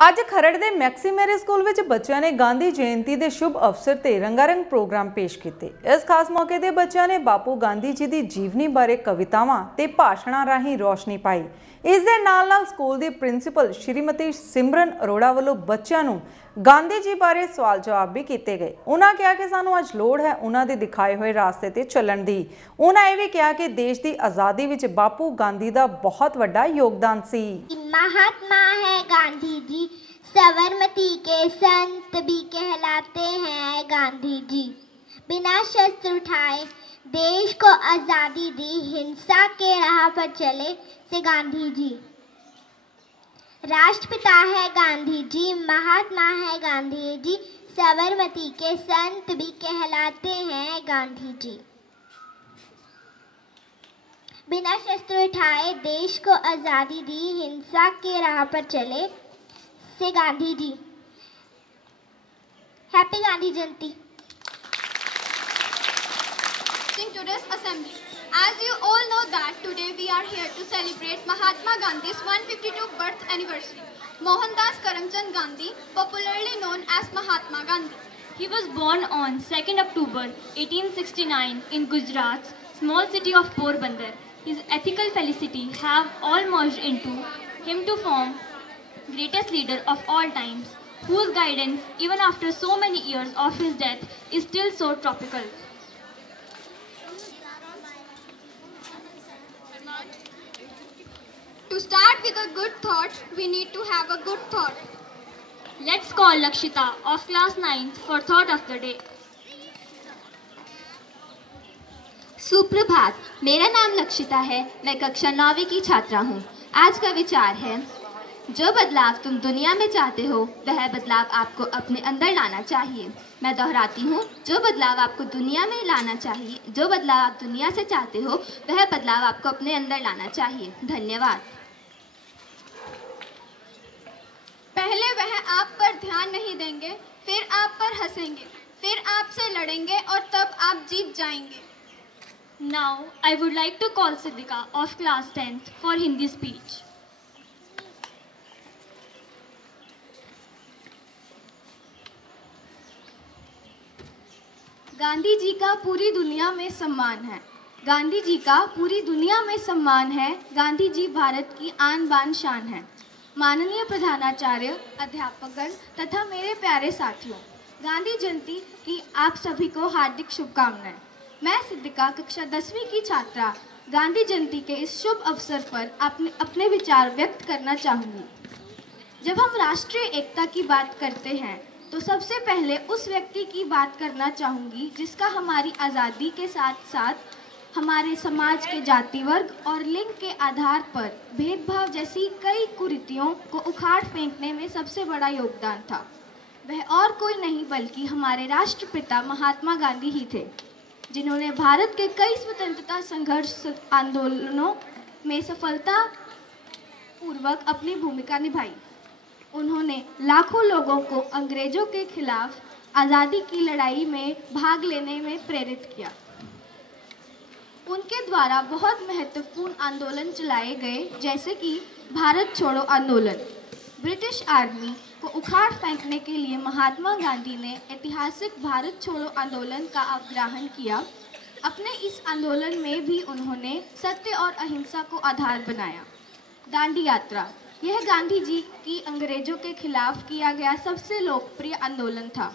ਅੱਜ ਖਰੜ ਦੇ ਮੈਕਸੀਮੇਰੀ ਸਕੂਲ ਵਿੱਚ ਬੱਚਿਆਂ ਨੇ ਗਾਂਧੀ ਜਯੰਤੀ ਦੇ ਸ਼ੁਭ ਅਵਸਰ ਤੇ ਰੰਗਾਰੰਗ ਪ੍ਰੋਗਰਾਮ ਪੇਸ਼ ਕੀਤੇ। ਇਸ ਖਾਸ ਮੌਕੇ ਤੇ ਬੱਚਿਆਂ ਨੇ ਬਾਪੂ ਗਾਂਧੀ ਜੀ ਦੀ ਜੀਵਨੀ ਬਾਰੇ ਕਵਿਤਾਵਾਂ ਤੇ ਭਾਸ਼ਣਾਂ ਰਾਹੀਂ ਰੋਸ਼ਨੀ ਪਾਈ। ਇਸ ਦੇ ਨਾਲ ਸਕੂਲ ਦੀ ਪ੍ਰਿੰਸੀਪਲ ਸ਼੍ਰੀਮਤੀ ਸਿਮਰਨ ਅਰੋੜਾ ਵੱਲੋਂ ਬੱਚਿਆਂ ਨੂੰ गांधी जी बारे सवाल जवाब भी किए गए। उन्होंने कहा कि सानू अज लोड़ है उन्होंने दिखाए हुए रास्ते ते चलण दी। उन्होंने भी कहा कि देश की आज़ादी विच बापू गांधी का बहुत बड़ा योगदान सी। महात्मा है गांधी जी, साबरमती के संत भी कहलाते हैं गांधी जी। बिना शस्त्र उठाए देश को आज़ादी दी, हिंसा के राह पर चले से गांधी जी। राष्ट्रपिता है गांधी जी, महात्मा है गांधी जी, साबरमती के संत भी कहलाते हैं गांधी जी। बिना शस्त्र उठाए देश को आज़ादी दी, हिंसा के राह पर चले से Gandhi ji. Happy Gandhi Jayanti. In today's assembly, as you all know that today we are here to celebrate Mahatma Gandhi's 152th birth anniversary. Mohandas Karamchand Gandhi, popularly known as Mahatma Gandhi. He was born on 2nd October 1869 in Gujarat's small city of Porbandar. His ethical felicity have all merged into him to form greatest leader of all times, whose guidance even after so many years of his death is still so tropical. To start with a good thought, we need to have a good thought. Let's call Lakshita of class 9th for thought of the day. सुप्रभात, मेरा नाम लक्षिता है। मैं कक्षा 9वीं की छात्रा हूँ। आज का विचार है, जो बदलाव तुम दुनिया में चाहते हो वह बदलाव आपको अपने अंदर लाना चाहिए। मैं दोहराती हूँ, जो बदलाव आपको दुनिया में लाना चाहिए, जो बदलाव आप दुनिया से चाहते हो वह बदलाव आपको अपने अंदर लाना चाहिए। धन्यवाद। पहले वह आप पर ध्यान नहीं देंगे, फिर आप पर हंसेंगे, फिर आपसे लड़ेंगे और तब आप जीत जाएंगे। Now I would like to call Siddhika of class 10th for Hindi speech. Gandhi ji का पूरी दुनिया में सम्मान है। गांधी जी का पूरी दुनिया में सम्मान है। गांधी जी भारत की आन बान शान है। माननीय प्रधानाचार्य, अध्यापकगण तथा मेरे प्यारे साथियों, गांधी जयंती की आप सभी को हार्दिक शुभकामनाएं। मैं सिद्धिका कक्षा 10वीं की छात्रा गांधी जयंती के इस शुभ अवसर पर अपने विचार व्यक्त करना चाहूँगी। जब हम राष्ट्रीय एकता की बात करते हैं तो सबसे पहले उस व्यक्ति की बात करना चाहूँगी जिसका हमारी आज़ादी के साथ साथ हमारे समाज के जाति वर्ग और लिंग के आधार पर भेदभाव जैसी कई कुरीतियों को उखाड़ फेंकने में सबसे बड़ा योगदान था। वह और कोई नहीं बल्कि हमारे राष्ट्रपिता महात्मा गांधी ही थे, जिन्होंने भारत के कई स्वतंत्रता संघर्ष आंदोलनों में सफलता पूर्वक अपनी भूमिका निभाई। उन्होंने लाखों लोगों को अंग्रेजों के खिलाफ आज़ादी की लड़ाई में भाग लेने में प्रेरित किया। उनके द्वारा बहुत महत्वपूर्ण आंदोलन चलाए गए, जैसे कि भारत छोड़ो आंदोलन। ब्रिटिश आर्मी को उखाड़ फेंकने के लिए महात्मा गांधी ने ऐतिहासिक भारत छोड़ो आंदोलन का अग्रहण किया। अपने इस आंदोलन में भी उन्होंने सत्य और अहिंसा को आधार बनाया। दांडी यात्रा, यह गांधी जी की अंग्रेजों के खिलाफ किया गया सबसे लोकप्रिय आंदोलन था।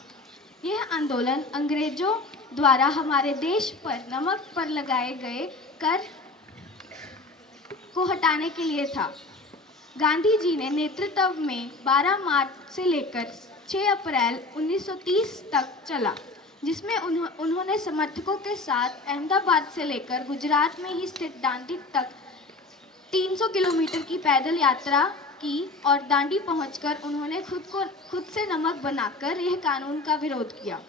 यह आंदोलन अंग्रेजों द्वारा हमारे देश पर नमक पर लगाए गए कर को हटाने के लिए था। गांधी जी ने नेतृत्व में 12 मार्च से लेकर 6 अप्रैल 1930 तक चला, जिसमें उन्होंने समर्थकों के साथ अहमदाबाद से लेकर गुजरात में ही स्थित दांडी तक 300 किलोमीटर की पैदल यात्रा की और दांडी पहुंचकर उन्होंने खुद से नमक बनाकर यह कानून का विरोध किया।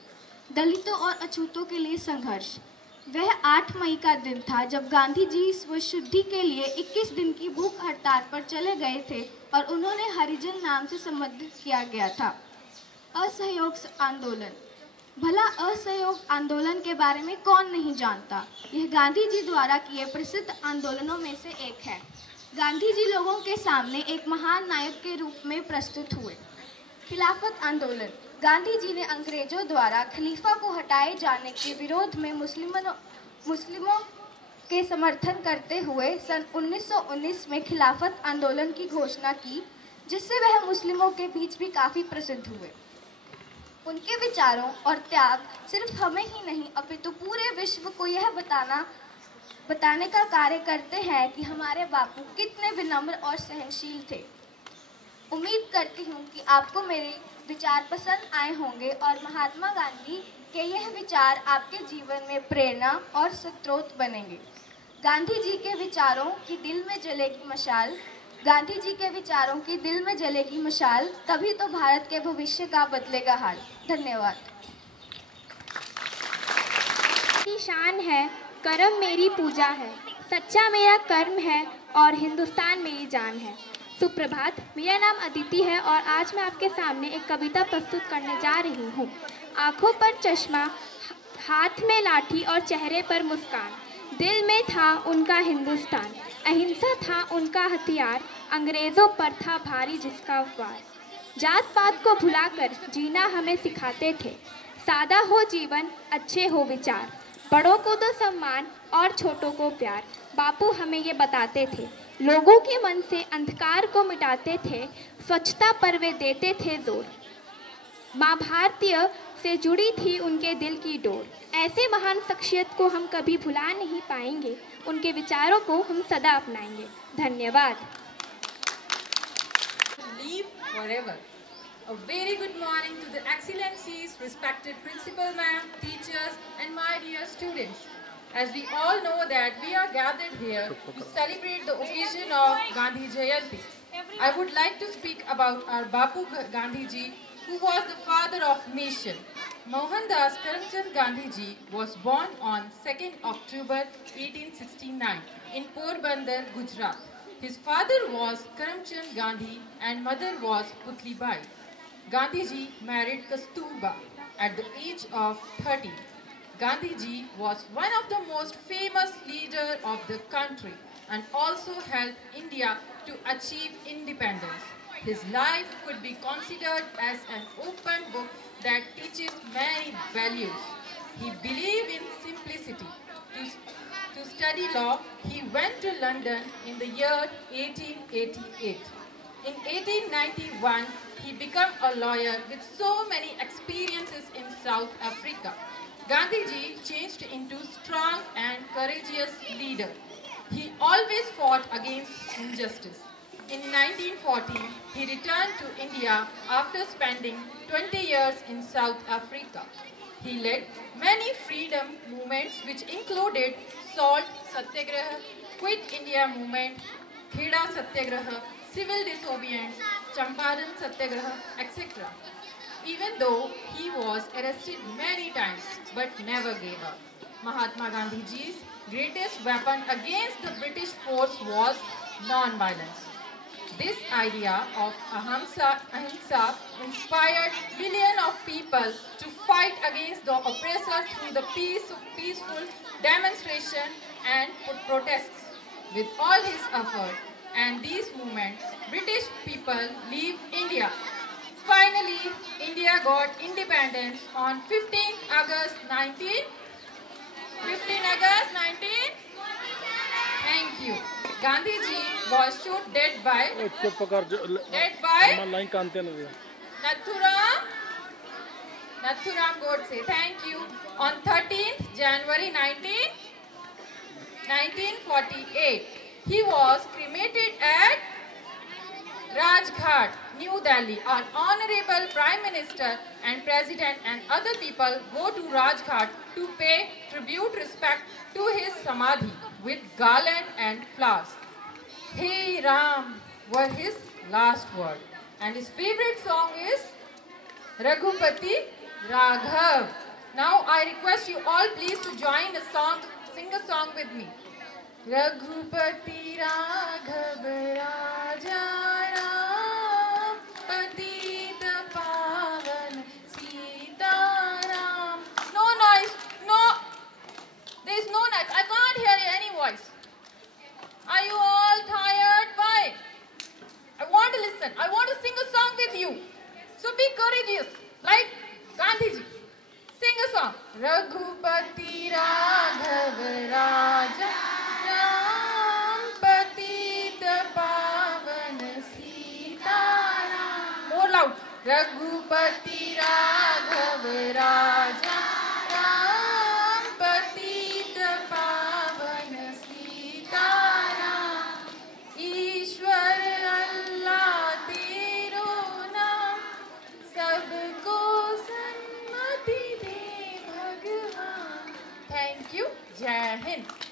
दलितों और अछूतों के लिए संघर्ष, वह 8 मई का दिन था जब गांधी जी स्वशुद्धि के लिए 21 दिन की भूख हड़ताल पर चले गए थे और उन्होंने हरिजन नाम से संबोधित किया गया था। असहयोग आंदोलन, भला असहयोग आंदोलन के बारे में कौन नहीं जानता। यह गांधी जी द्वारा किए प्रसिद्ध आंदोलनों में से एक है। गांधी जी लोगों के सामने एक महान नायक के रूप में प्रस्तुत हुए। खिलाफत आंदोलन। गांधी जी ने अंग्रेजों द्वारा खलीफा को हटाए जाने के विरोध में मुस्लिमों के समर्थन करते हुए सन 1919 में खिलाफत आंदोलन की घोषणा की, जिससे वह मुस्लिमों के बीच भी काफ़ी प्रसिद्ध हुए। उनके विचारों और त्याग सिर्फ हमें ही नहीं अपितु पूरे विश्व को यह बताने का कार्य करते हैं कि हमारे बापू कितने विनम्र और सहनशील थे। उम्मीद करती हूँ कि आपको मेरे विचार पसंद आए होंगे और महात्मा गांधी के यह विचार आपके जीवन में प्रेरणा और स्रोत बनेंगे। गांधी जी के विचारों की दिल में जलेगी मशाल, गांधी जी के विचारों की दिल में जलेगी मशाल, तभी तो भारत के भविष्य का बदलेगा हाल। धन्यवाद। मेरी शान है, कर्म मेरी पूजा है, सच्चा मेरा कर्म है और हिंदुस्तान मेरी जान है। सुप्रभात, मेरा नाम अदिति है और आज मैं आपके सामने एक कविता प्रस्तुत करने जा रही हूँ। आँखों पर चश्मा, हाथ में लाठी और चेहरे पर मुस्कान, दिल में था उनका हिंदुस्तान, अहिंसा था उनका हथियार, अंग्रेज़ों पर था भारी जिसका वार। जात पात को भुलाकर जीना हमें सिखाते थे, सादा हो जीवन अच्छे हो विचार, बड़ों को दो सम्मान और छोटों को प्यार, बापू हमें ये बताते थे। लोगों के मन से अंधकार को मिटाते थे, स्वच्छता पर वे देते थे जोर। माँ भारतीय से जुड़ी थी उनके दिल की डोर। ऐसे महान शख्सियत को हम कभी भुला नहीं पाएंगे, उनके विचारों को हम सदा अपनाएंगे। धन्यवाद। Live forever. A very good morning to the excellencies, respected principal ma'am, teachers and my dear students. As we all know that we are gathered here to celebrate the occasion of Gandhi Jayanti, I would like to speak about our Bapu Gandhi ji, who was the father of nation. Mohandas Karamchand Gandhi ji was born on 2nd October 1869 in Porbandar, Gujarat. His father was Karamchand Gandhi and mother was Putli Bai. Gandhi ji married Kasturba at the age of 30. Gandhi ji was one of the most famous leaders of the country and also helped India to achieve independence. His life could be considered as an open book that teaches many values. He believed in simplicity. To study law, he went to London in the year 1888. In 1891, he became a lawyer with so many experiences in South Africa. Gandhiji changed into strong and courageous leader. He always fought against injustice. In 1940, he returned to India after spending 20 years in South Africa. He led many freedom movements which included Salt Satyagraha, Quit India Movement, Kheda Satyagraha, Civil Disobedience, Champaran Satyagraha, etc. Even though he was arrested many times but never gave up. Mahatma Gandhiji's greatest weapon against the British force was non-violence. This idea of ahimsa inspired billions of people to fight against the oppressor through the peaceful demonstration and protests. With all his effort and these movements, British people leave India. Finally, India got independence on 15th August 19. 15 August 19. Thank you. Gandhiji was shot dead by Nathuram Godse. Thank you. On 13th January 1948, he was cremated at Rajghat, New Delhi. Our Honorable Prime Minister and President and other people go to Rajghat to pay tribute respect to his Samadhi with garland and flowers. Hey Ram were his last word. And his favorite song is Raghupati Raghav. Now I request you all please to join the song, sing a song with me. Raghupati Raghav Raja Ram Patita Pavan Sita Ram. No noise, no. There is no noise. I can't hear any voice. Are you all tired? be courageous like Gandhi ji. Sing a song. Raghupati Raghav Raja Ram Patita Pavan Sitaram. More loud. Raghupati Raghav Raja Ram Patita Pavan Sitaram. Ishwar Allah Tero Naam Sabko Sanmati De Bhagwan. Thank you. Jai Hind.